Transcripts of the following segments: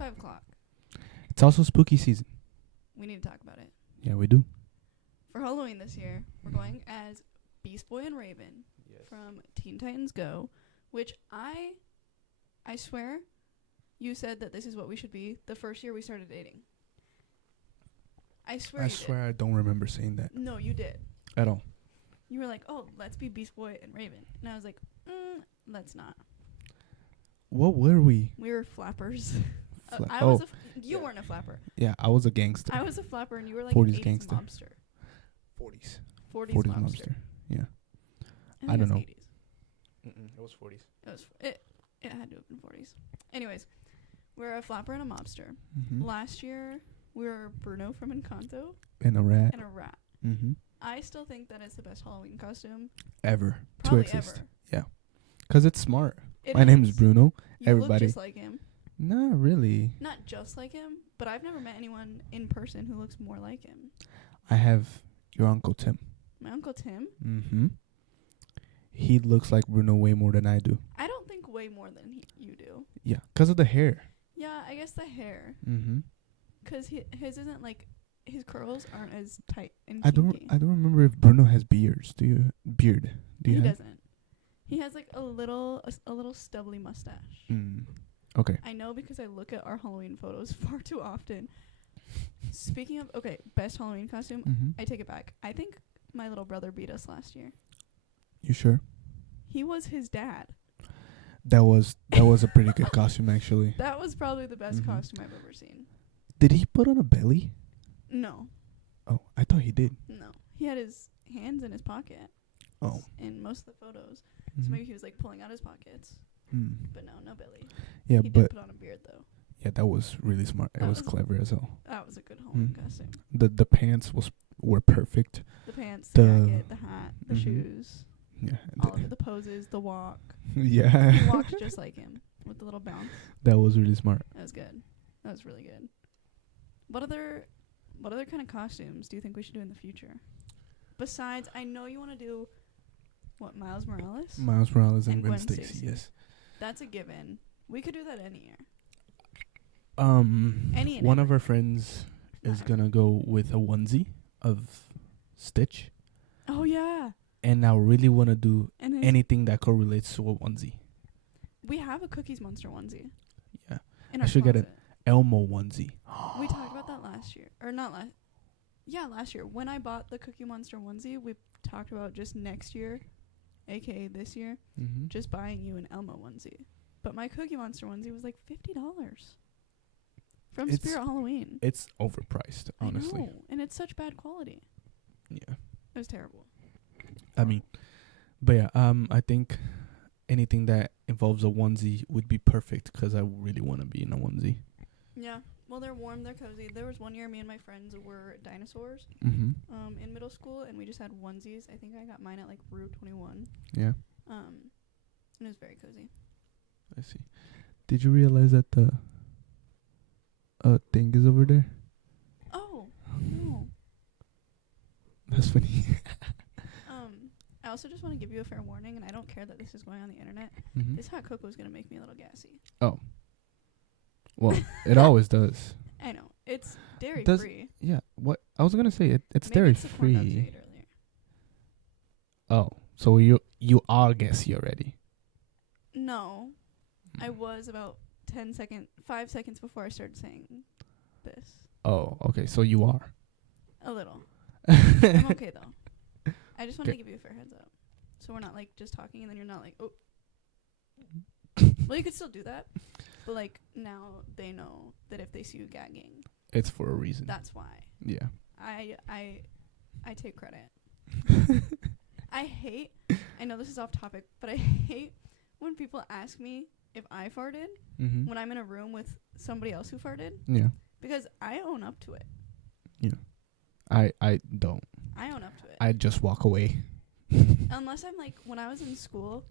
5 o'clock. It's also spooky season. We need to talk about it. Yeah, we do. For Halloween this year, we're going as Beast Boy and Raven from Teen Titans Go, which I swear you said that this is what we should be the first year we started dating. I swear I don't remember saying that. No, you did. At all. You were like, oh, let's be Beast Boy and Raven. And I was like, let's not. What were we? We were flappers. You weren't a flapper. Yeah, I was a gangster. I was a flapper, and you were like 40s an 80s gangster. mobster. 40s. 40s mobster. Yeah. I don't think know. it was 80s. It was 40s. It had to have been 40s. Anyways, we're a flapper and a mobster. Mm-hmm. Last year, we were Bruno from Encanto. And a rat. And a rat. Mm-hmm. I still think that is the best Halloween costume. Ever. Probably to exist. ever. Yeah. Because it's smart. It My name's Bruno. You Everybody. look just like him. Not really. Not just like him, but I've never met anyone in person who looks more like him. I have your Uncle Tim. My Uncle Tim? Mm-hmm. He looks like Bruno way more than I do. I don't think way more than you do. Yeah, because of the hair. Yeah, I guess the hair. Mm-hmm. Because his isn't like, his curls aren't as tight and I kinky. don't remember if Bruno has beards. Do you? He doesn't. He has like a little stubbly mustache. Okay. I know because I look at our Halloween photos far too often. Speaking of, best Halloween costume, Mm-hmm. I take it back. I think my little brother beat us last year. You sure? He was his dad. That was a pretty good costume, actually. That was probably the best Mm-hmm. costume I've ever seen. Did he put on a belly? No. Oh, I thought he did. No. He had his hands in his pocket. Oh. In most of the photos. Mm-hmm. So maybe he was like pulling out his pockets. Mm. But no belly. Yeah, he but did put on a beard though. yeah, that was really smart. It was clever as hell. That was a good Halloween costume. The pants were perfect. The pants, the jacket, the hat, the Mhm. shoes. Yeah. All of it, the poses, the walk. Yeah. He walked just like him with the little bounce. That was really smart. That was good. That was really good. What other kind of costumes do you think we should do in the future? Besides, I know you want to do Miles Morales? Miles Morales and And Gwen Gwen Stacy, Stacy. yes. That's a given. We could do that any year. One every. of our friends is gonna go with a onesie of Stitch, Oh yeah. and I really wanna do And then anything that correlates to a onesie. we have a Cookies Monster onesie. Yeah. In I our should get an closet. Elmo onesie. We talked about that last year. Or not last. Yeah, last year. When I bought the Cookie Monster onesie, we talked about just next year, aka this year, Mm-hmm. just buying you an Elmo onesie. But my Cookie Monster onesie was like $50 from It's- Spirit Halloween. It's overpriced, honestly. I know, and it's such bad quality. Yeah. It was terrible. I mean, but yeah, I think anything that involves a onesie would be perfect because I really want to be in a onesie. Yeah. Well, they're warm, they're cozy. There was one year me and my friends were dinosaurs Mm-hmm. in middle school, and we just had onesies. I think I got mine at like Route 21. Yeah, And it was very cozy. I see. Did you realize that the thing is over there? Oh, no. That's funny. I also just want to give you a fair warning, and I don't care that this is going on the internet. Mm-hmm. This hot cocoa is going to make me a little gassy. Well, it always does. I know. It's dairy Does- free. Yeah. What I was gonna say, it's Maybe dairy it's the corn dogs you free. ate earlier. Oh, so you are gassy already. No. I was about 5 seconds before I started saying this. Oh, okay. So you are. A little. I'm okay, though. I just wanted to Okay. give you a fair heads up. So we're not, like, just talking, and then you're not like, oh. Well, you could still do that. But, like, now they know that if they see you gagging, It's for a reason. that's why. Yeah. I take credit. I know this is off topic, but I hate when people ask me if I farted Mm-hmm. when I'm in a room with somebody else who farted, Yeah. because I own up to it. I don't. I own up to it. I just walk away. Unless I'm like, when I was in school,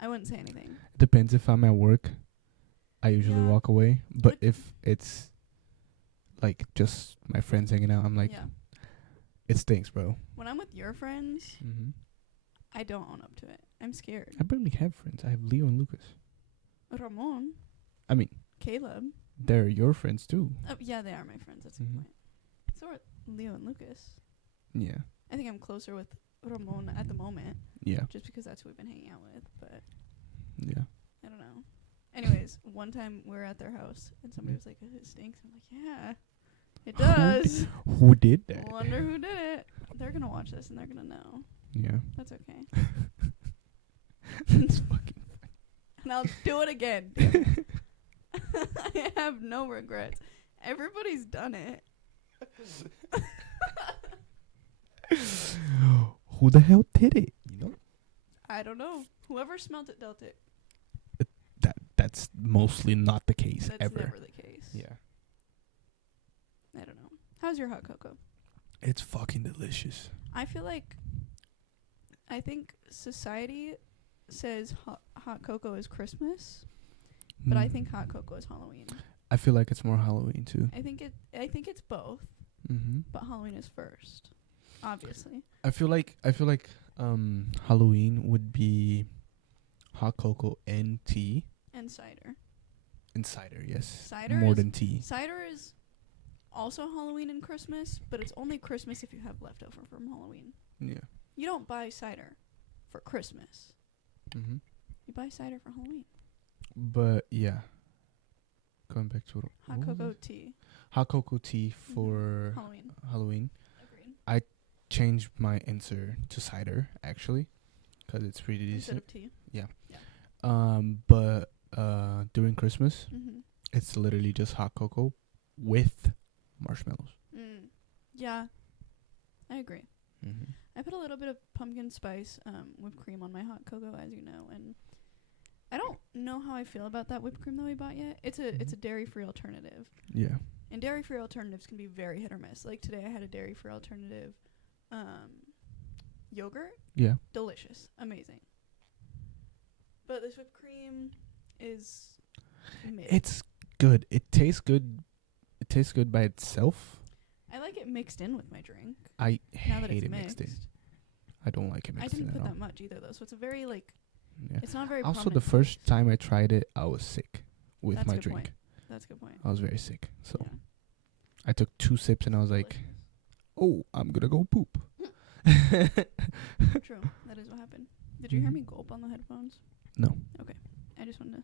I wouldn't say anything. Depends if I'm at work. I usually Yeah. walk away. But But- if it's like just my friends hanging out, I'm like, Yeah. it stinks, bro. When I'm with your friends, Mm-hmm. I don't own up to it. I'm scared. I barely have friends. I have Leo and Lucas. Ramon, I mean, Caleb. They're your friends too. Yeah, they are my friends. That's a good point. So are Leo and Lucas. Yeah. I think I'm closer with Ramon at the moment. Yeah. Just because that's who we've been hanging out with. But Yeah. I don't know. Anyways, one time we were at their house and somebody was like, "It stinks." I'm like, "Yeah, it does." Who did that? Wonder who did it. They're gonna watch this and they're gonna know. Yeah. That's okay. That's fucking funny. And I'll do it again. I have no regrets. Everybody's done it. Who the hell did it? You know? I don't know. Whoever smelt it dealt it. That's mostly not the case That's ever. never the case. Yeah. I don't know. How's your hot cocoa? It's fucking delicious. I feel like I think society says hot cocoa is Christmas, but I think hot cocoa is Halloween. I feel like it's more Halloween too. I think it's both, but Halloween is first, obviously. I feel like Halloween would be hot cocoa and tea. And cider. And cider, yes. Cider more is, than tea. Cider is also Halloween and Christmas, but it's only Christmas if you have leftover from Halloween. Yeah. You don't buy cider for Christmas. Mhm. You buy cider for Halloween. But yeah. Going back to hot cocoa tea. Hot cocoa tea for Halloween. Agreed. I changed my answer to cider actually, because it's pretty decent. Instead of tea. Yeah. But during Christmas, it's literally just hot cocoa with marshmallows. Yeah, I agree. I put a little bit of pumpkin spice whipped cream on my hot cocoa, as you know, and I don't know how I feel about that whipped cream that we bought yet. It's a dairy-free alternative. Yeah. And dairy-free alternatives can be very hit or miss. Like today I had a dairy-free alternative yogurt. Yeah. Delicious. Amazing. But this whipped cream is mid. It's good. It tastes good. It tastes good by itself. I like it mixed in with my drink. I now that hate it's it mixed in. I don't like it mixed in. I didn't at put all. that much either, though. So it's a very Yeah. it's not very. Also, the first time I tried it, I was sick with That's my a good drink. point. That's a good point. I was very sick. So Yeah. I took 2 sips and I was like, "Oh, I'm gonna go poop." True. That is what happened. Did you hear me gulp on the headphones? No. Okay. I just wanted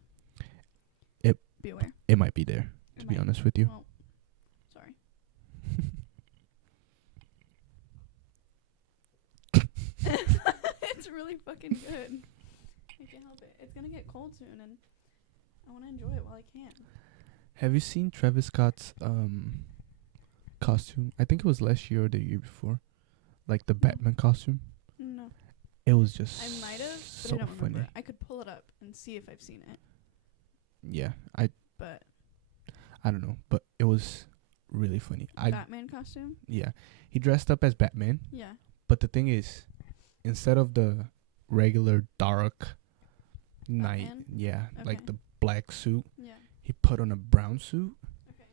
to be aware. It might be there, to be honest with you. Well, sorry. It's really fucking good. I can't help it. It's gonna get cold soon, and I want to enjoy it while I can. Have you seen Travis Scott's costume? I think it was last year or the year before. Like the Batman costume. No. It was just I might have, but so I don't funny. remember. I could pull it up and see if I've seen it. Yeah, But I don't know, but it was really funny. Batman costume? Yeah. He dressed up as Batman, Yeah. but the thing is, instead of the regular dark night, Batman? like Okay. the black suit, Yeah. he put on a brown suit. Okay.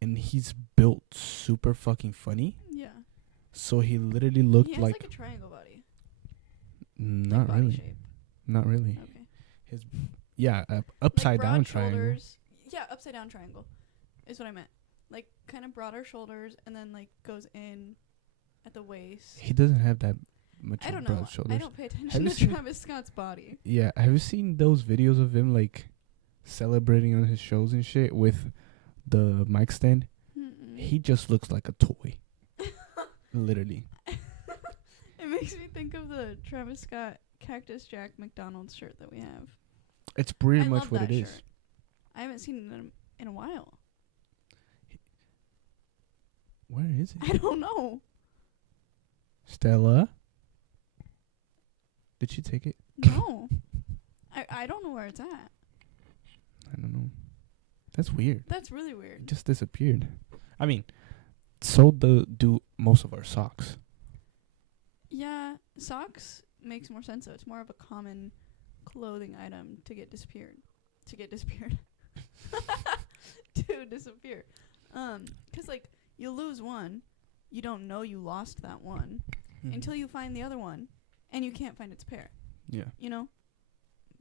And he's built super fucking funny. Yeah. So he literally looked He has like a triangle body. not body really. shape. Not really. Okay. His upside broad down triangle. shoulders. Yeah, upside down triangle is what I meant. Like kind of broader shoulders and then like goes in at the waist. He doesn't have that much I don't broad know. shoulders. I don't pay attention to Travis Scott's body. Yeah, have you seen those videos of him like celebrating on his shows and shit with the mic stand? He just looks like a toy. Literally. It makes me think of the Travis Scott Cactus Jack McDonald's shirt that we have. It's pretty I much love what that it is. shirt. I haven't seen it in a while. Where is it? I don't know. Stella? Did she take it? No. I don't know where it's at. I don't know. That's weird. That's really It weird. just disappeared. I mean, so do most of our socks. Yeah, socks makes more sense though. It's more of a common clothing item to get disappeared. To disappear. 'Cause like you lose one, you don't know you lost that one until you find the other one, and you can't find its pair. Yeah. You know?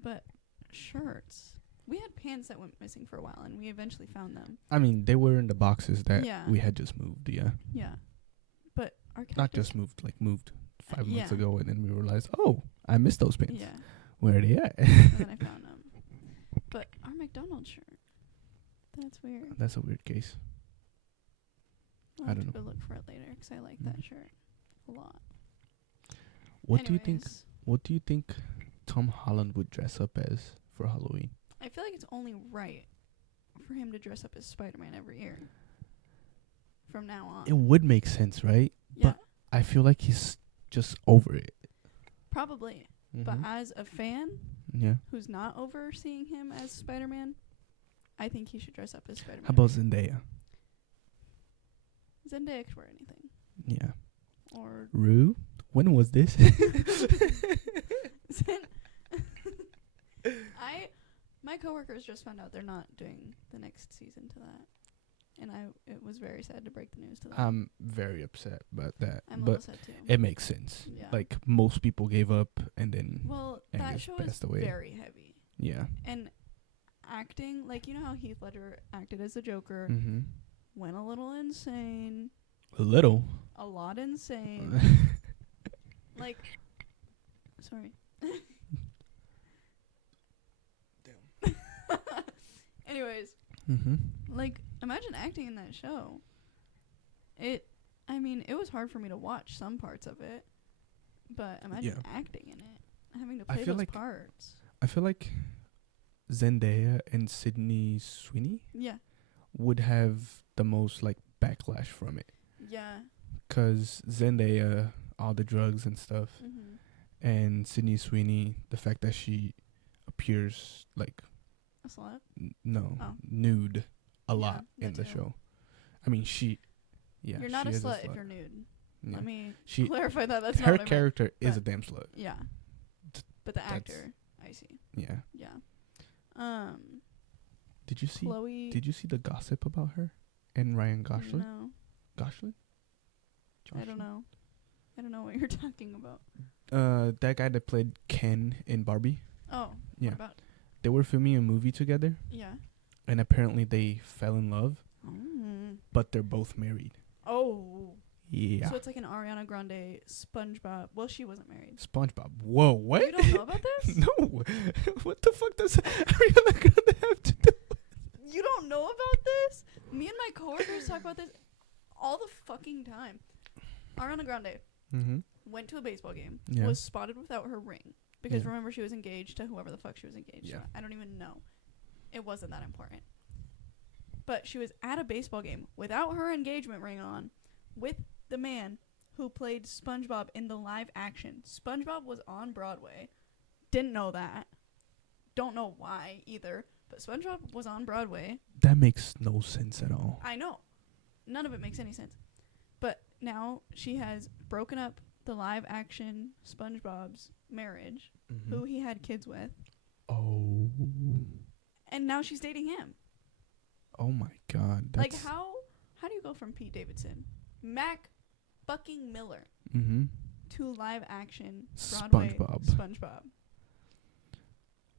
But shirts. We had pants that went missing for a while, and we eventually found them. I mean, they were in the boxes that Yeah. we had just moved. Yeah. Yeah. But our cactus... Not just moved, like moved 5 months yeah. ago, and then we realized, oh, I missed those pants. Yeah. Where are they at? And then I found them. But our McDonald's shirt. That's weird. That's a weird case. I'll I don't have to know. go look for it later because I like that shirt a lot. What do you think? Anyways, What do you think Tom Holland would dress up as for Halloween? I feel like it's only right for him to dress up as Spider-Man every year. From now on. It would make sense, right? Yeah. But I feel like he's just over it. Probably. But as a fan yeah. who's not over seeing him as Spider-Man, I think he should dress up as Spider-Man. How about Zendaya? Zendaya could wear anything. Yeah. Or Rue? When was this? My coworkers just found out they're not doing the next season to that. And it was very sad to break the news to them. I'm very upset about that. I'm a but little sad too. it makes sense. Yeah. Like, most people gave up, and then that Angus show is passed away. very heavy. Yeah. And acting, like, you know how Heath Ledger acted as the Joker, Mm-hmm. went a little insane. A little. A lot insane. Like, sorry. Damn. Anyways, like, imagine acting in that show. It was hard for me to watch some parts of it, but imagine acting in it, having to play those parts. I feel like Zendaya and Sydney Sweeney would have the most, like, backlash from it. Yeah. 'Cause Zendaya, all the drugs and stuff, and Sydney Sweeney, the fact that she appears, like, a slut? nude a lot in the show. I mean, you're not a slut if you're nude. Yeah. Let me clarify that. That's not her what I meant. character is a damn slut. Yeah. But the actor, I see. Yeah. Yeah. Did you see? Chloe. Did you see the gossip about her and Ryan Gosling? No. Gosling? I don't know. I don't know what you're talking about. That guy that played Ken in Barbie. Oh. Yeah. What about? They were filming a movie together. Yeah. And apparently they fell in love. Mm. But they're both married. Oh. Yeah. So it's like an Ariana Grande SpongeBob. Well, she wasn't married. SpongeBob. Whoa, what? You don't know about this? No. What the fuck does Ariana Grande have to do? You don't know about this? Me and my coworkers talk about this all the fucking time. Ariana Grande went to a baseball game, was spotted without her ring. Because remember, she was engaged to whoever the fuck she was engaged to. I don't even know. It wasn't that important. But she was at a baseball game without her engagement ring on with the man who played SpongeBob in the live action. SpongeBob was on Broadway. Didn't know that. Don't know why either. But SpongeBob was on Broadway. That makes no sense at all. I know. None of it makes any sense. But now she has broken up the live action SpongeBob's marriage, who he had kids with. Oh. And now she's dating him. Oh my God. Like, how do you go from Pete Davidson, Mac fucking Miller, to live action Broadway SpongeBob?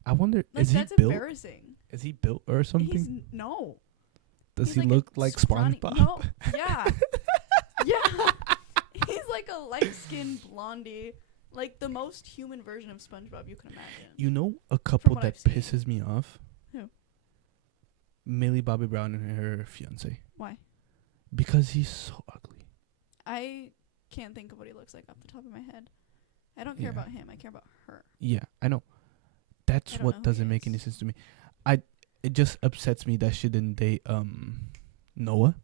I wonder, like, is he that's built? Embarrassing. Is he built or something? No. Does he look like SpongeBob? No. Yeah. Yeah. He's like a light-skinned blondie. Like the most human version of SpongeBob you can imagine. You know a couple that pisses me off? Who? Millie Bobby Brown and her fiance. Why? Because he's so ugly. I can't think of what he looks like off the top of my head. I don't care about him. I care about her. Yeah, I know. That's what doesn't make any sense to me. It just upsets me that she didn't date Noah.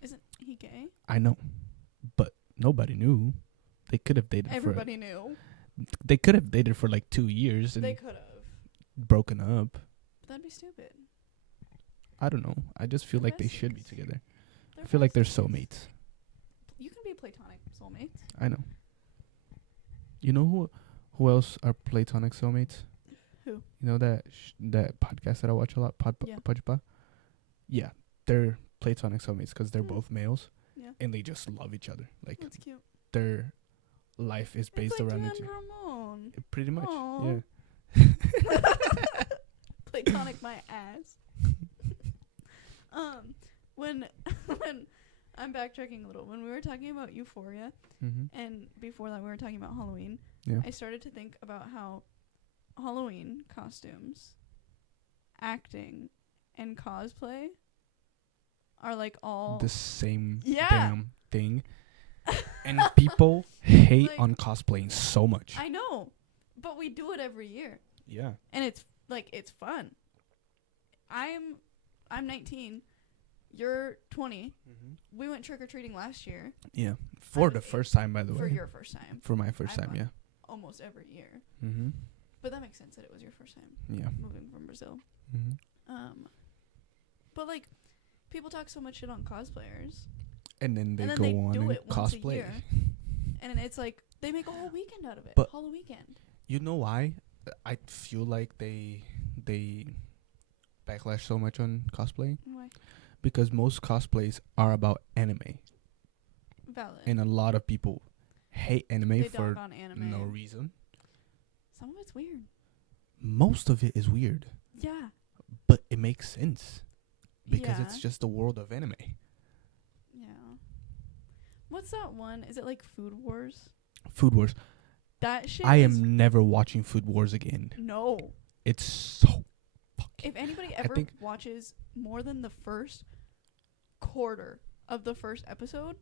Isn't he gay? I know, but nobody knew. They could have dated. Everybody knew. They could have dated for like 2 years and they could have broken up. But that'd be stupid. I don't know. I just feel like they should be together. I feel like they're soulmates. You can be platonic soulmates. I know. You know who else are platonic soulmates? Who? You know that that podcast that I watch a lot, Podpa? Yeah, they're platonic soulmates because they're both males. Yeah. And they just love each other. Like, that's cute. Their life is based like around each other. Pretty much. Aww. Yeah. Platonic my ass. When I'm backtracking a little. When we were talking about Euphoria, and before that we were talking about Halloween, I started to think about how Halloween costumes, acting, and cosplay are like all the same Yeah. damn thing. And people hate Like- on cosplaying so much. I know, but we do it every year, Yeah. and it's fun. I'm 19. You're 20. We went trick or treating last year. Yeah. For I'm the first time, by the For way. your first time, For my first I've time, yeah. gone almost every year. But that makes sense that it was your first time Yeah. moving from Brazil. But like, people talk so much shit on cosplayers, And then they and then go they on do and it once a cosplay. year, and it's like they make a whole weekend out of it. But- Whole weekend. You know why? I feel like they backlash so much on cosplay Why? because most cosplays are about anime, Valid. and a lot of people hate anime they for dog on anime. no reason. Some of it's weird. Most of it is weird, Yeah. but it makes sense because Yeah. it's just the world of anime. Yeah. What's that one? Is it like Food Wars? Food Wars. That shit. I is am never watching Food Wars again. No. It's so fucking. If anybody ever think- watches more than the first quarter of the first episode,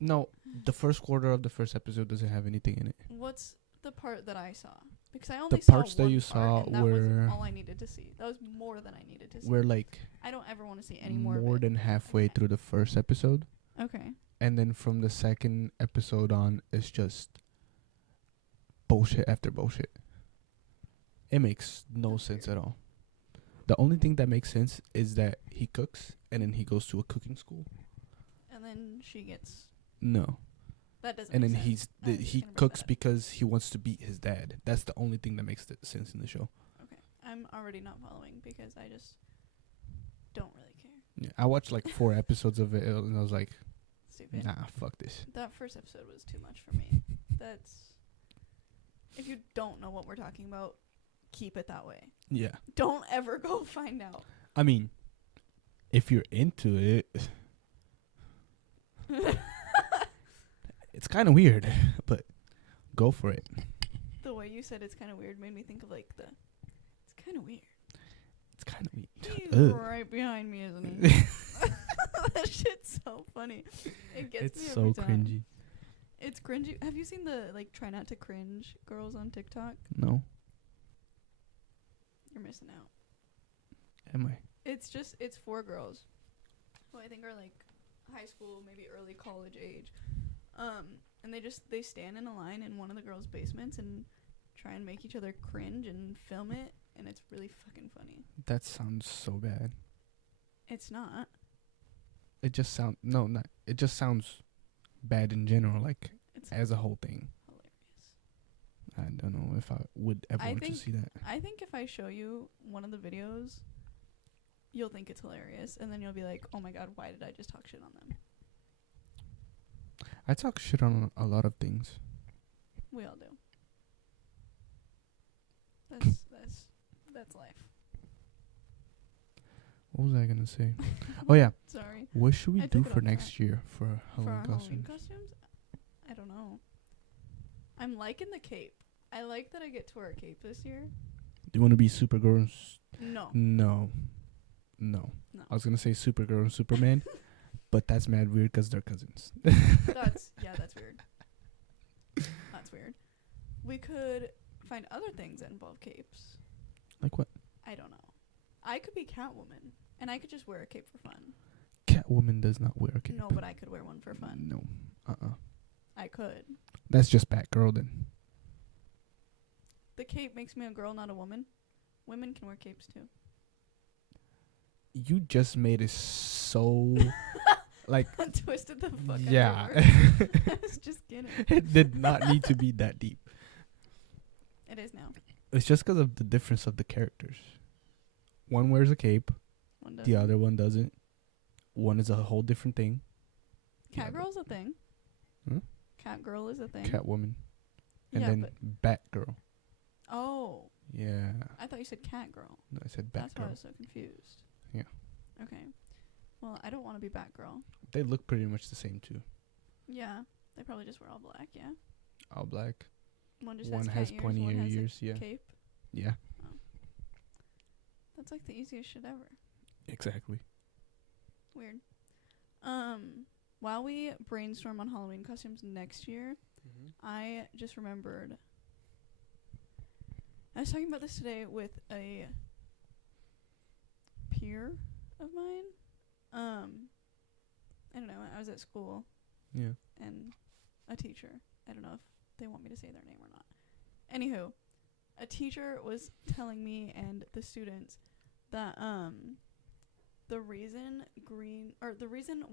No, the first quarter of the first episode doesn't have anything in it. what's the part that I saw? Because I only The saw parts that one you part, saw and that were- was all I needed to see. That was more than I needed to see. We're like I don't ever want to see any more. more of it. than halfway Okay. through the first episode. Okay. And then from the second episode on, it's just bullshit after bullshit. It makes no That's sense weird. at all. The only thing that makes sense is that he cooks and then he goes to a cooking school. And then she gets. No. That doesn't. And make then sense. I was just he gonna bring cooks that up. because he wants to beat his dad. That's the only thing that makes sense in the show. Okay. I'm already not following because I just don't really care. Yeah, I watched like 4 episodes of it and I was like, Stupid. nah, fuck this. That first episode was too much for me. That's. If you don't know what we're talking about, keep it that way. Yeah. Don't ever go find out. I mean, if you're into it, it's kind of weird, but go for it. The way you said it's kind of weird made me think of like the. It's kind of weird. It's kind of weird. He's Ugh. right behind me, isn't he? That shit's so funny. It gets It's me so every time. cringy. It's cringy. Have you seen the like try not to cringe girls on TikTok? No, You're missing out. am I? It's 4 girls who I think are like high school, maybe early college age. And they stand in a line in one of the girls' basements and try and make each other cringe and film it, and it's really fucking funny. That sounds so bad. It's not. It just sounds not. It just sounds bad in general, like It's as a whole thing. hilarious. I don't know if I would ever I want to think- see that. I think if I show you one of the videos, you'll think it's hilarious, and then you'll be like, "Oh my god, why did I just talk shit on them?" I talk shit on a lot of things. We all do. That's life. What was I gonna say? Oh yeah, Sorry. what should we I do took it for off next year for For Halloween our Halloween costumes? costumes, I don't know. I'm liking the cape. I like that I get to wear a cape this year. Do you want to be Supergirl? No. No. No. I was gonna say Supergirl and Superman, but that's mad weird because they're cousins. That's weird. That's weird. We could find other things that involve capes. Like what? I don't know. I could be Catwoman, and I could just wear a cape for fun. Catwoman does not wear a cape. No, but I could wear one for fun. No. I could. That's just Batgirl then. The cape makes me a girl, not a woman. Women can wear capes too. You just made it so like I twisted the fuck yeah. out of your words. I was just kidding. It did not need to be that deep. It is now. It's just because of the difference of the characters. One wears a cape, One the doesn't. other one doesn't. One is a whole different thing. Catgirl's a thing. Hmm? Catgirl is a thing. Catwoman. And Yeah, then Batgirl. Oh. Yeah. I thought you said cat girl. No, I said That's why I Batgirl. was so confused. Yeah. Okay. Well, I don't want to be Batgirl. They look pretty much the same too. Yeah. They probably just wear all black, yeah? All black. One just One has has cat pointy ears, one has ears. a Yeah. cape. Yeah. Oh. That's like the easiest shit ever. Exactly. Weird. While we brainstorm on Halloween costumes next year, I just remembered. I was talking about this today with a peer of mine. I don't know. I was at school. Yeah. And a teacher. I don't know if they want me to say their name or not. Anywho, a teacher was telling me and the students that the reason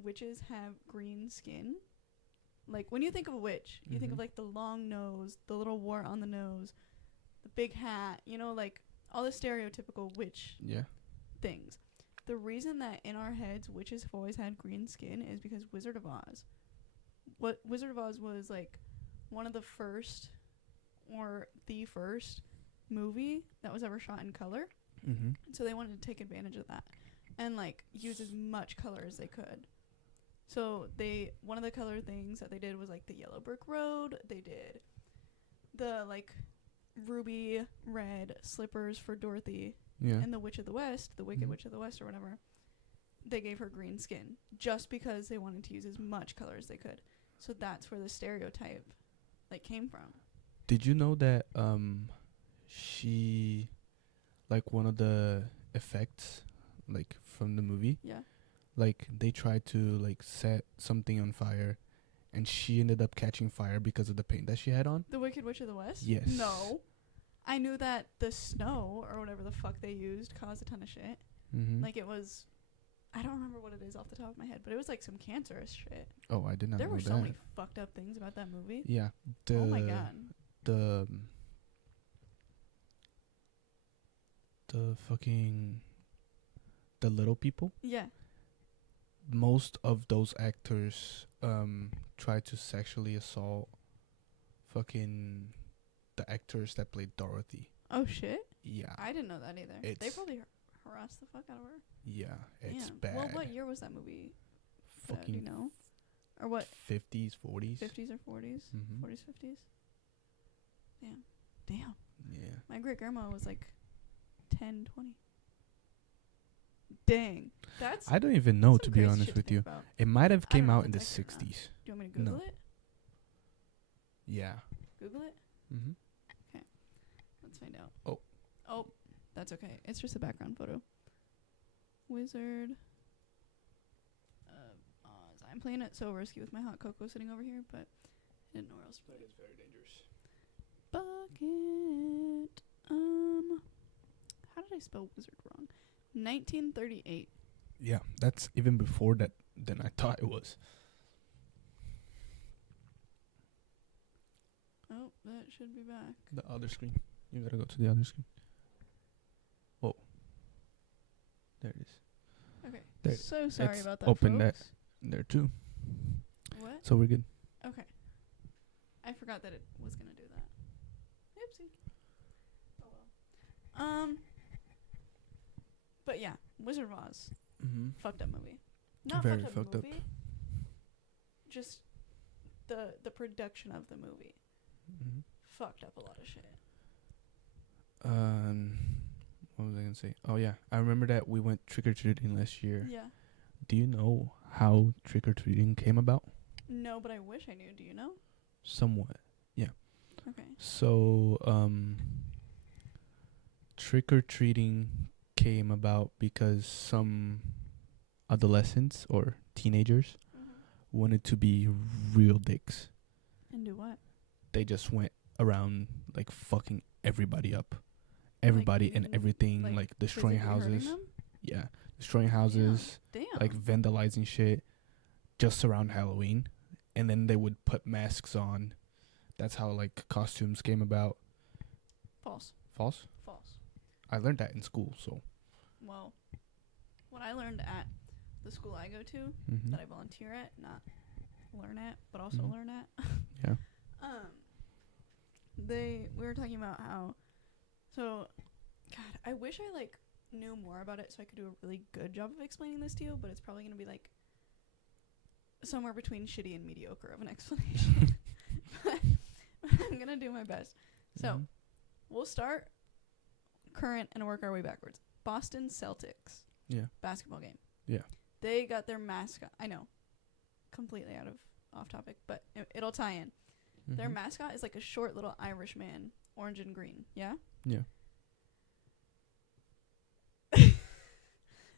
witches have green skin, like when you think of a witch, you think of like the long nose, the little wart on the nose, the big hat, you know, like all the stereotypical witch things. The reason that in our heads witches have always had green skin is because Wizard of Oz was like one of the first or the first movie that was ever shot in color. So they wanted to take advantage of that and like use as much color as they could. So one of the color things that they did was like the yellow brick road. They did the like ruby red slippers for Dorothy. Yeah. And the Witch of the West, the Wicked Witch of the West or whatever, they gave her green skin just because they wanted to use as much color as they could. So that's where the stereotype like came from. Did you know that she, like, one of the effects like from the movie, like they tried to like set something on fire and she ended up catching fire because of the paint that she had on? The Wicked Witch of the West? Yes. No. I knew that the snow or whatever the fuck they used caused a ton of shit. Like it was, I don't remember what it is off the top of my head, but it was like some cancerous shit. Oh, I did not know that. There were so many fucked up things about that movie. Yeah. Oh my god. The fucking the little people. Yeah. Most of those actors tried to sexually assault fucking the actors that played Dorothy. Oh shit. Yeah. I didn't know that either. They probably harassed the fuck out of her. Yeah, it's Damn. bad. Well, what year was that movie? Fucking do you know? Or what? 50s, 40s. 50s or 40s? 40s, 50s? Damn. Yeah. My great grandma was like 10, 20. Dang. That's I don't even know, to be honest with you. About. It might have came out in the accurate 60s. Do you want me to Google it? Yeah. Google it? Okay. Let's find out. Oh, that's okay. It's just a background photo. Wizard of Oz. I'm playing it so risky with my hot cocoa sitting over here, but I didn't know where else to put it. It's very dangerous. Bucket. How did I spell wizard wrong? 1938. Yeah, that's even before that than I thought it was. Oh, that should be back. The other screen. You gotta go to the other screen. Oh. There it is. Okay. There. So sorry about that. Open folks. that there too. What? So we're good. Okay. I forgot that it was gonna do that. Oopsie. Oh well. But yeah, Wizard of Oz. Fucked up movie. Not very fucked up movie. Just the production of the movie. Fucked up a lot of shit. What was I gonna say? Oh yeah, I remember that we went trick or treating last year. Yeah. Do you know how trick or treating came about? No, but I wish I knew. Do you know? Somewhat. Yeah. Okay. So trick or treating came about because some adolescents or teenagers wanted to be real dicks. And do what? They just went around like fucking everybody up. Everybody like, and everything, like destroying houses. Yeah. Destroying houses. Damn. Like vandalizing shit just around Halloween. And then they would put masks on. That's how like costumes came about. False. False? False. I learned that in school, so. Well, what I learned at the school I go to, that I volunteer at, not learn at, but also learn at. Yeah. We were talking about how So, God, I wish I like knew more about it so I could do a really good job of explaining this to you, but it's probably gonna be like somewhere between shitty and mediocre of an explanation. But I'm gonna do my best. So, we'll start current and work our way backwards. Boston Celtics. Yeah. Basketball game. Yeah. They got their mascot. I know. Completely off topic, but it'll tie in. Their mascot is like a short little Irish man, orange and green. Yeah? Yeah.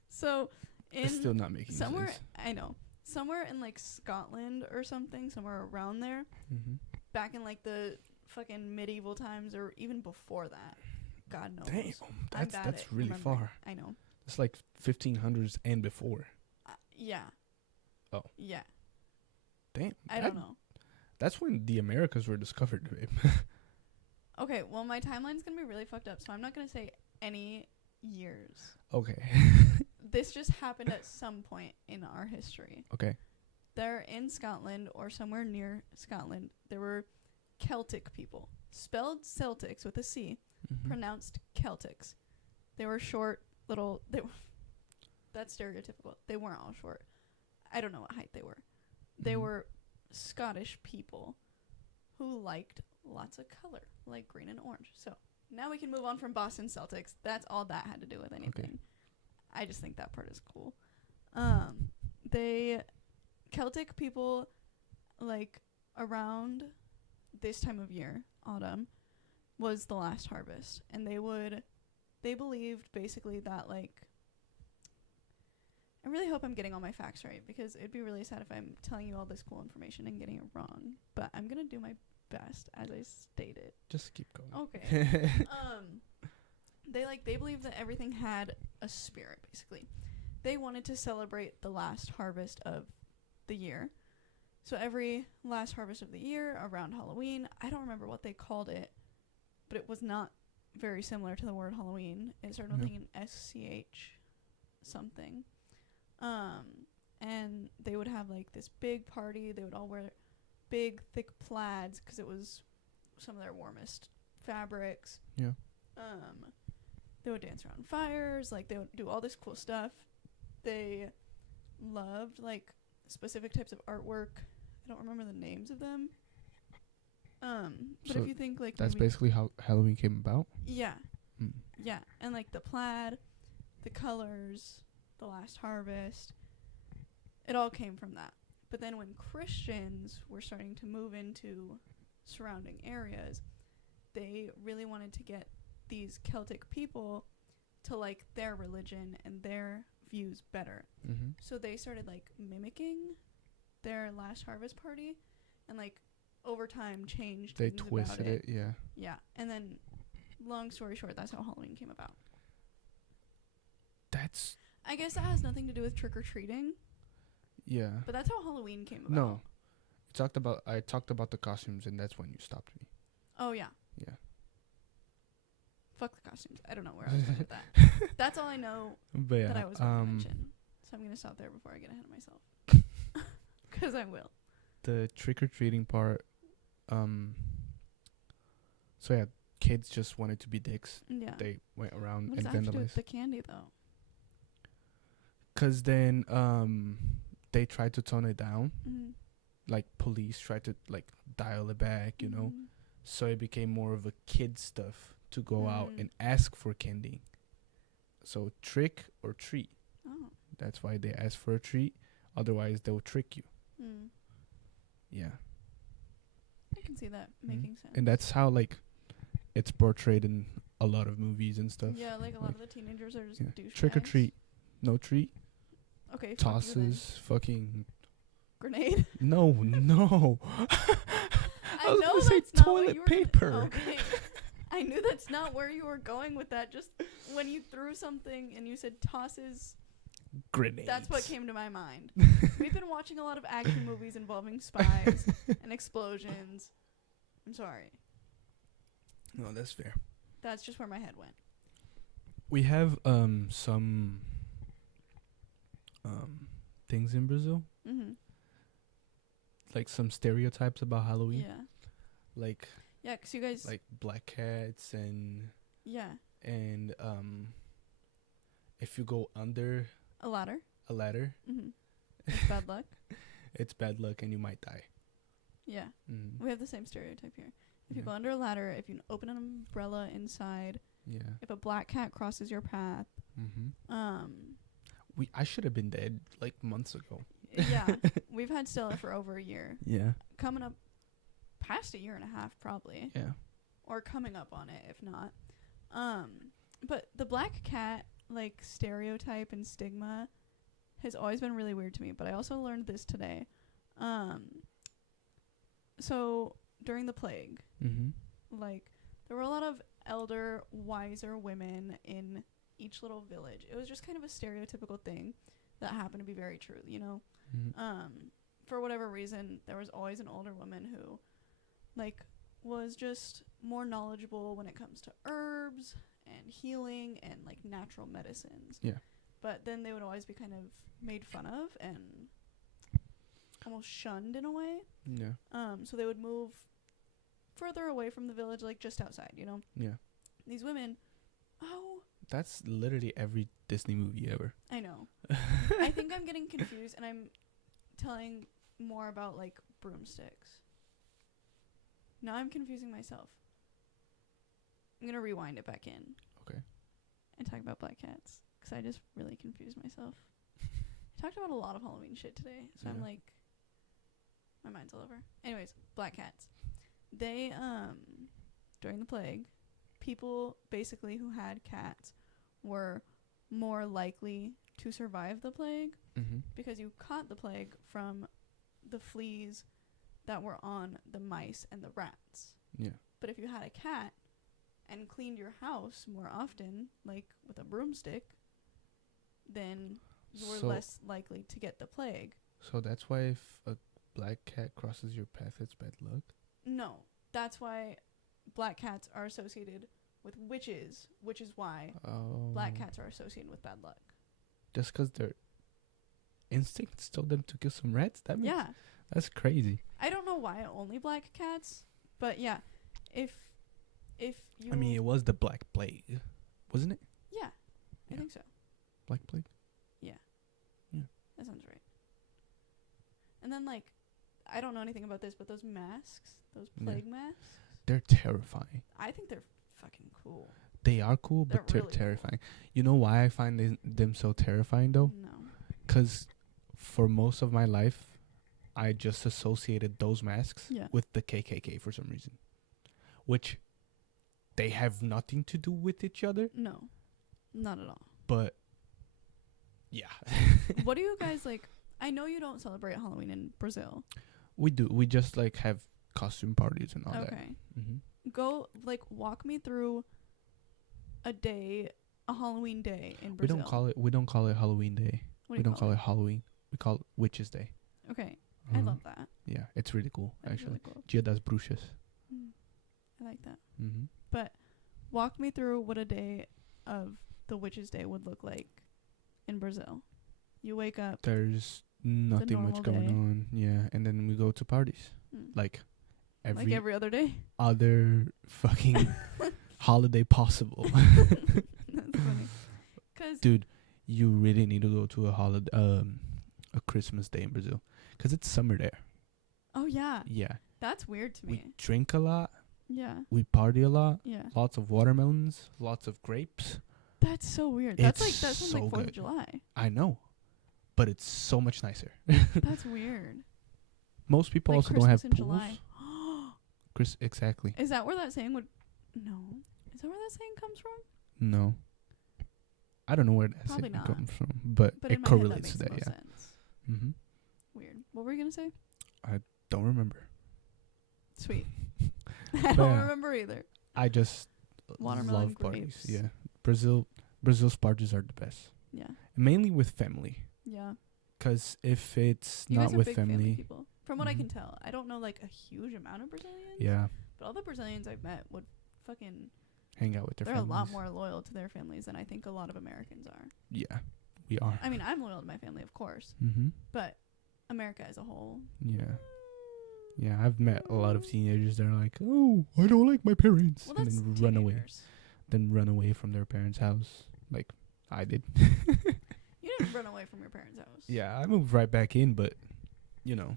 So, it's still not making somewhere, sense. I know. Somewhere in like Scotland or something, somewhere around there, back in like the fucking medieval times or even before that. God knows. Damn, that's really far. I know. It's like 1500s and before. Yeah. Oh. Yeah. Damn. I don't know. That's when the Americas were discovered, babe. Okay, well, my timeline's going to be really fucked up, so I'm not going to say any years. Okay. This just happened at some point in our history. Okay. There in Scotland or somewhere near Scotland, there were Celtic people. Spelled Celtics with a C. Pronounced Celtics. They were short, little... That's stereotypical. They weren't all short. I don't know what height they were. They were Scottish people who liked lots of color, like green and orange. So now we can move on from Boston Celtics. That's all that had to do with anything. Okay. I just think that part is cool. Celtic people, like around this time of year, autumn, was the last harvest, and they believed basically that like. I really hope I'm getting all my facts right, because it'd be really sad if I'm telling you all this cool information and getting it wrong. But I'm gonna do my best, as I stated. Just keep going. Okay. They believe that everything had a spirit, basically. They wanted to celebrate the last harvest of the year. So every last harvest of the year around Halloween, I don't remember what they called it, but it was not very similar to the word Halloween. It started with an SCH something. And they would have like this big party. They would all wear big, thick plaids because it was some of their warmest fabrics. Yeah. They would dance around fires. Like, they would do all this cool stuff. They loved like specific types of artwork. I don't remember the names of them. But so if you think like that's basically how Halloween came about. Yeah. Yeah, and like the plaid, the colors, the last harvest, it all came from that. But then when Christians were starting to move into surrounding areas, they really wanted to get these Celtic people to like their religion and their views better. So they started like mimicking their last harvest party, and like over time changed. They twisted it, yeah. Yeah, and then long story short, that's how Halloween came about. I guess that has nothing to do with trick-or-treating. Yeah. But that's how Halloween came about. No. I talked about the costumes, and that's when you stopped me. Oh, yeah. Yeah. Fuck the costumes. I don't know where I was going with that. That's all I know that I was going to mention. So I'm going to stop there before I get ahead of myself. Because I will. The trick-or-treating part, so yeah, kids just wanted to be dicks. Yeah. They went around and vandalized. What does that have to do with the candy, though? Because then they tried to tone it down. Like, police tried to, like, dial it back, you know? So it became more of a kid stuff to go out and ask for candy. So trick or treat. Oh. That's why they ask for a treat. Otherwise, they'll trick you. Yeah. I can see that making sense. And that's how, like, it's portrayed in a lot of movies and stuff. Yeah, like a lot of the teenagers are just douchebags. Trick or treat. No treat. Okay. Tosses. Fucking. Grenade? No. I was know say that's toilet paper. Okay. I knew that's not where you were going with that. Just when you threw something and you said tosses. Grenades. That's what came to my mind. We've been watching a lot of action movies involving spies and explosions. I'm sorry. No, that's fair. That's just where my head went. We have some things in Brazil. Like some stereotypes about Halloween. Yeah. Like. Yeah, 'cause you guys. Like black cats and Yeah. And if you go under a ladder, mm-hmm. It's bad luck. It's bad luck, and you might die. Yeah. Mm-hmm. We have the same stereotype here. If you go under a ladder, if you open an umbrella inside, if a black cat crosses your path, I should have been dead like months ago. Yeah, we've had Stella for over a year. Yeah, coming up past a year and a half probably. Yeah, or coming up on it if not. But the black cat like stereotype and stigma has always been really weird to me. But I also learned this today. So during the plague, like there were a lot of elder, wiser women in each little village. It was just kind of a stereotypical thing that happened to be very true, you know? For whatever reason, there was always an older woman who, like, was just more knowledgeable when it comes to herbs and healing and, like, natural medicines. Yeah. But then they would always be kind of made fun of and almost shunned in a way. Yeah. So they would move further away from the village, like, just outside, you know? Yeah. These women... That's literally every Disney movie ever. I know. I think I'm getting confused, and I'm telling more about, like, broomsticks. Now I'm confusing myself. I'm going to rewind it back in. Okay. And talk about black cats, because I just really confused myself. I talked about a lot of Halloween shit today, so I'm like, my mind's all over. Anyways, black cats. They, during the plague... people basically who had cats were more likely to survive the plague because you caught the plague from the fleas that were on the mice and the rats. Yeah. But if you had a cat and cleaned your house more often, like with a broomstick, then you were less likely to get the plague. So that's why if a black cat crosses your path, it's bad luck? No. That's why black cats are associated with witches, which is why black cats are associated with bad luck. Just because their instincts told them to kill some rats? That's crazy. I don't know why only black cats, but yeah, if you... I mean, it was the Black Plague, wasn't it? Yeah, I think so. Black Plague? Yeah. That sounds right. And then, like, I don't know anything about this, but those masks, those plague masks... They're terrifying. I think they're fucking cool. They are cool, but they're really terrifying. Cool. You know why I find them so terrifying, though? No. Because for most of my life, I just associated those masks with the KKK for some reason. Which, they have nothing to do with each other. No. Not at all. But, yeah. What do you guys, like... I know you don't celebrate Halloween in Brazil. We do. We just, like, have costume parties and all that. Okay. Go, like, walk me through a Halloween day in Brazil. We don't call it Halloween day. We don't call it Halloween. We call it Witches Day. Okay. I love that. Yeah, it's really cool, actually. Really cool. Dia das Bruxas. I like that. But walk me through what a day of the Witches Day would look like in Brazil. You wake up. There's nothing much going on. Yeah, and then we go to parties. Like every other day. Other fucking holiday possible. That's funny. Dude, you really need to go to a Christmas day in Brazil, because it's summer there. Oh yeah. Yeah. That's weird to me. We drink a lot. Yeah. We party a lot. Yeah. Lots of watermelons. Lots of grapes. That's so weird. That sounds like 4th of July. I know, but it's so much nicer. That's weird. Most people like also Christmas don't have in pools. July. Exactly. Is that where that saying would... No. Is that where that saying comes from? No. I don't know where that saying comes from, but it correlates to that, yeah. Sense. Weird. What were you going to say? I don't remember. Sweet. I don't remember either. I just Watermelon love grapes. Parties. Yeah. Brazil's parties are the best. Yeah. Mainly with family. Yeah. Because if it's you not guys are with big family people. From what I can tell, I don't know like a huge amount of Brazilians. Yeah. But all the Brazilians I've met would fucking hang out with their families. They're a lot more loyal to their families than I think a lot of Americans are. Yeah, we are. I mean, I'm loyal to my family, of course. But America as a whole. Yeah. Yeah, I've met a lot of teenagers that are like, oh, I don't like my parents. Well, and that's then run away. then run away from their parents' house, like I did. You didn't run away from your parents' house. Yeah, I moved right back in, but you know.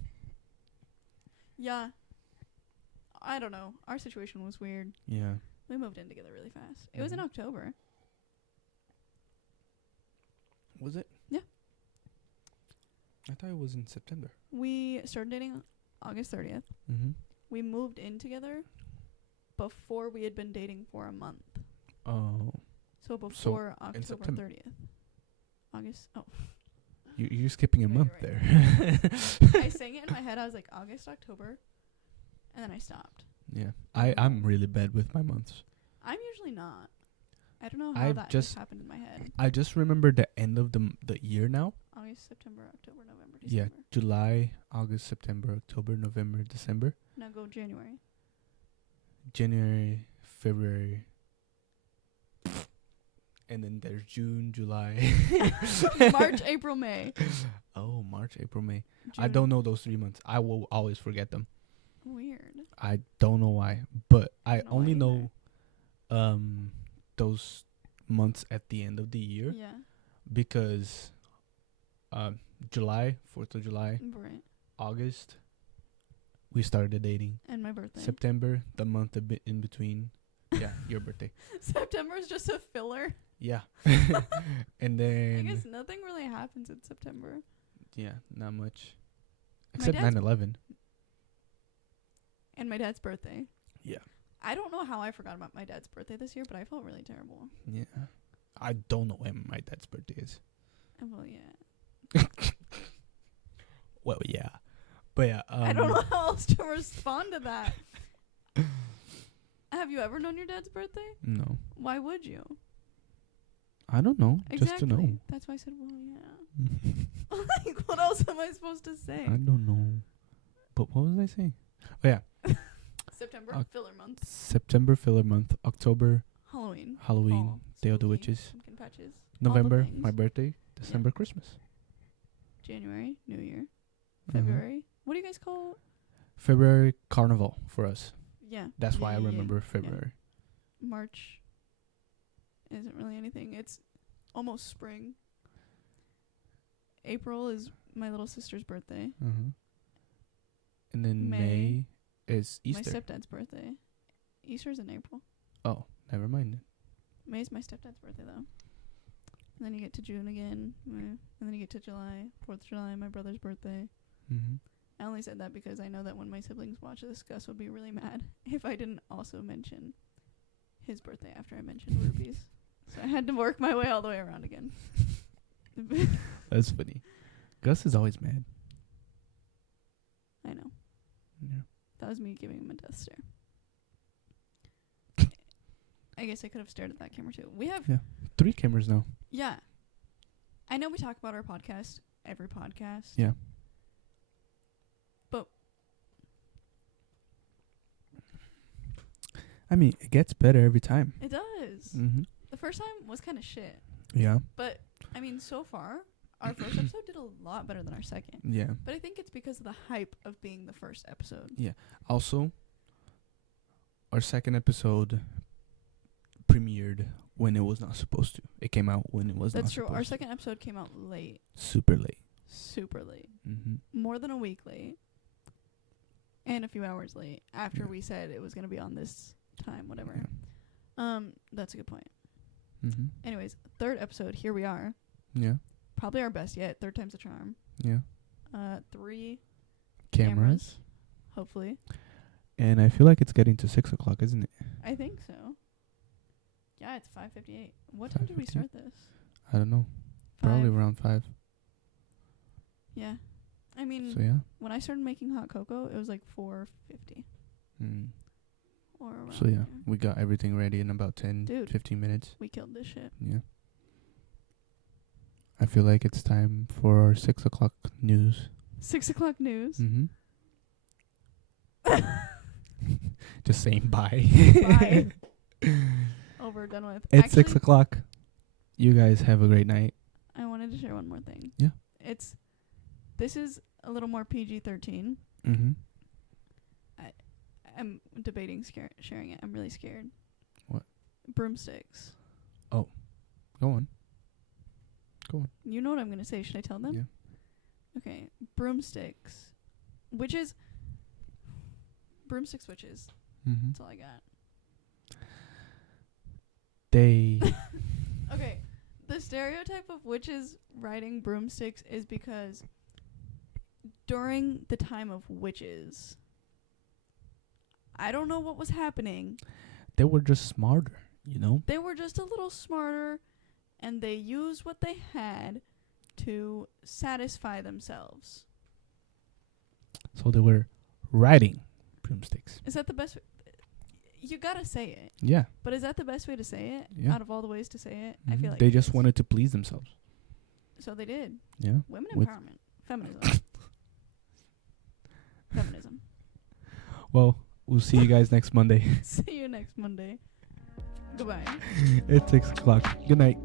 Yeah. I don't know. Our situation was weird. Yeah. We moved in together really fast. It was in October. Was it? Yeah. I thought it was in September. We started dating August 30th. Mm-hmm. We moved in together before we had been dating for a month. Oh. So before October 30th. August. Oh. You're skipping a month there. I sang it in my head. I was like August, October, and then I stopped. Yeah. I'm really bad with my months. I'm usually not. I don't know how that just happened in my head. I just remember the end of the year now. August, September, October, November, December. Yeah, July, August, September, October, November, December. Now go January. January, February. And then there's June, July. March, April, May. Oh, March, April, May. June. I don't know those 3 months. I will always forget them. Weird. I don't know why. But I only know those months at the end of the year. Yeah. Because July, 4th of July. Right. August, we started dating. And my birthday. September, the month a bit in between. Yeah, your birthday. September is just a filler. Yeah. And then I guess nothing really happens in September. Yeah, not much. Except 9/11. And my dad's birthday. Yeah. I don't know how I forgot about my dad's birthday this year, but I felt really terrible. Yeah. I don't know when my dad's birthday is. Well, yeah. Well, yeah. But yeah. I don't know how else to respond to that. Have you ever known your dad's birthday? No. Why would you? I don't know. Exactly. Just to know. That's why I said, well, yeah. Like, what else am I supposed to say? I don't know. But what was I saying? Oh, yeah. September, filler month. September, filler month. October, Halloween. Fall, Day of the Witches. Pumpkin patches. November, my birthday. December, Christmas. January, New Year. February. What do you guys call it? February, Carnival for us. Yeah. That's why I remember February. Yeah. March isn't really anything. It's almost spring. April is my little sister's birthday. And then May is Easter. My stepdad's birthday. Easter's in April. Oh, never mind then. May's my stepdad's birthday, though. And then you get to June again. And then you get to July. 4th of July, my brother's birthday. I only said that because I know that when my siblings watch this, Gus would be really mad if I didn't also mention his birthday after I mentioned Ruby's. So I had to work my way all the way around again. That's funny. Gus is always mad. I know. Yeah. That was me giving him a death stare. I guess I could have stared at that camera too. We have 3 cameras now. Yeah. I know we talk about our podcast every podcast. Yeah. But I mean, it gets better every time. It does. The first time was kind of shit. Yeah. But I mean, so far our first episode did a lot better than our second. Yeah. But I think it's because of the hype of being the first episode. Yeah. Also, our second episode premiered when it was not supposed to. It came out when it was not supposed to. That's true. Our second episode came out late. Super late. Super late. More than a week late. And a few hours late after we said it was going to be on this time, whatever. Yeah. That's a good point. Anyways, third episode, here we are. Yeah. Probably our best yet. Third time's a charm. Yeah. 3 cameras. Hopefully. And I feel like it's getting to 6 o'clock, isn't it? I think so. Yeah, it's 5:58. What time did we start this? I don't know. Probably around 5. Yeah. I mean, so yeah. When I started making hot cocoa, it was like 4:50. Or around so yeah, there. we got everything ready in about 15 minutes. We killed this shit. Yeah. I feel like it's time for our 6 o'clock news. 6 o'clock news? Just saying bye. Bye. Over, done with. It's actually 6 o'clock. You guys have a great night. I wanted to share one more thing. Yeah. This is a little more PG-13. I'm debating sharing it. I'm really scared. What? broomsticks. Oh, go on. You know what I'm gonna say. Should I tell them? Yeah. Okay, broomsticks, witches. Broomsticks, witches. Mm-hmm. That's all I got. They. Okay, the stereotype of witches riding broomsticks is because during the time of witches, I don't know what was happening. They were just smarter, you know? They were just a little smarter, and they used what they had to satisfy themselves. So they were riding broomsticks. Is that the best way? You gotta say it. Yeah. But is that the best way to say it? Yeah. Out of all the ways to say it? Mm-hmm. I feel like they just wanted to please themselves. So they did. Yeah. Women empowerment. Feminism. Feminism. Well, we'll see you guys next Monday. See you next Monday. Goodbye. It's 6:00. Good night.